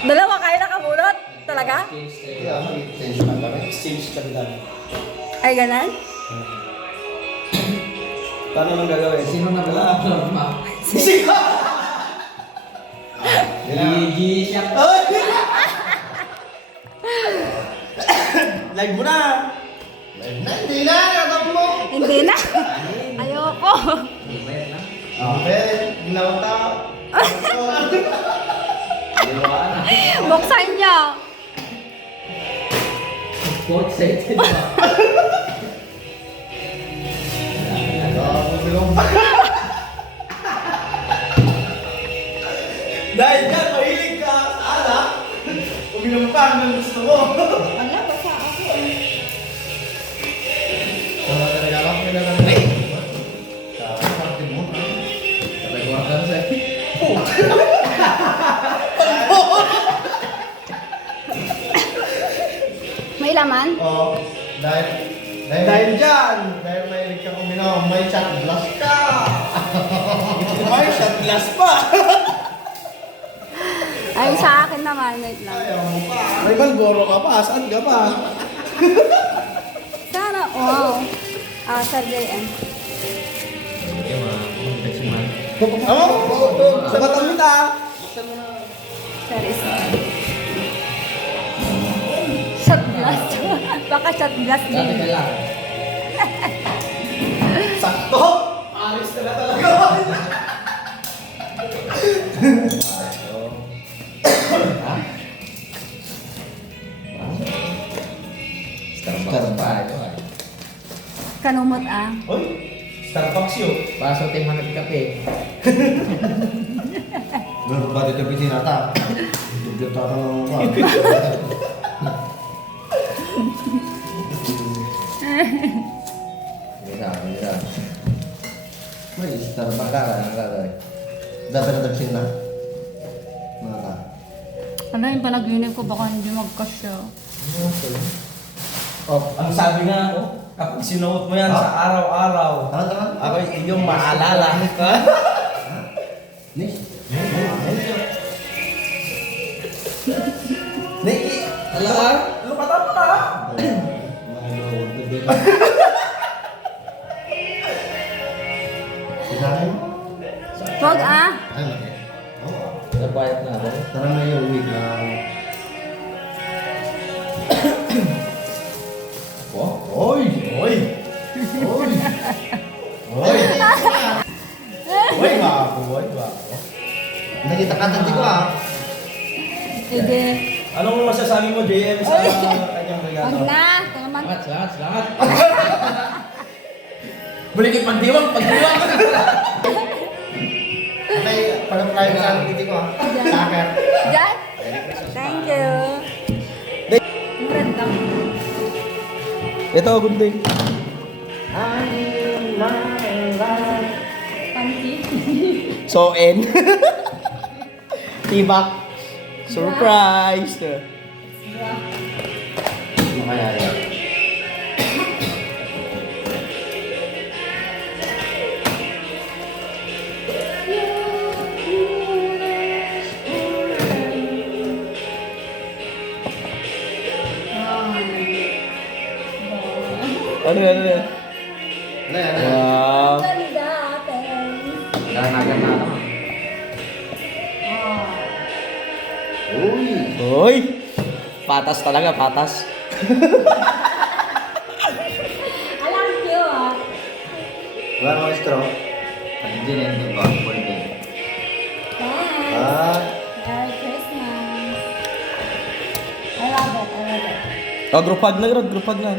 Dalawa kayo nakabulot? Talaga? Yeah, mag-exchange lang kami. Exchange kami lang. Ay, ganan? Paano nang gagawin? Sino na wala? Sino? Gigi siya. Live mo na! Hindi na, natap mo. Hindi na. Ayoko. Okay, ginawa tao. Buksan niyo. So excited ba? Dahil yan, mahilig ka sa alak. Uminom pa hanggang gusto mo. Ano? Basa ako. Sama talaga ako, kailangan na. Kapatid mo. Sabay ko ako sa May laman? Oo, Dahil dyan. Dahil mahilig kang uminom, may chat glass ka. May shot glass pa. Ay, sa akin naman. Wait lang. Ayaw mo pa. May Malboro ka pa. Saan ka pa? Sana, wow. Sir JM. Sa Batamita. Sir is shot glass. Baka shot glass Dati ka din. lang. Sakto. Aris ka na talaga. Starbucks pa. Ito ah. Kanumot ah. Uy, Starbucks yun. Paso tayo hanap kape. Meron ba dito bitin ata? Dito tatanong mo pa. Bisa. May Starbucks ka lang gagawin. Dati na tagsin na. Mga ka. Ano yung panaginip ko? Baka hindi magkasya. Oh, ang sabi nga, kapag sinuot mo yan sa araw-araw, Ano naman? ako iyong maalala. Nis? Niki, Ala? lukatan mo na. Sinabi mo? Wag ah. Ay, laki. Oo. Nabayad na ako. Tara na yung week na... Oh, oy! Oy! Oy! Oy! Uy, bago, uy, bago. Nakita ka tanti ko ah. Sige. Anong masasabi mo, JM, sa kanyang Wag regalo? na. Ito naman. Salamat. Balik yung pandiwang. Okay, parang tayo sa titi ko ah. Sakit. Diyan. Thank you. Murad lang. Ito, gunting. Panty. So, N. Tibak. Surprise. Ano kaya yan? Ano yan? Ano yan? Wow. Ganda, thanks. Gana. Uy! Uy! Patas talaga, patas. Alam ko ah. Wala namang straw. Hindi ba? Pwede. Thanks. Ah, Merry Christmas. I love it. Oh, group hug na, group hug na.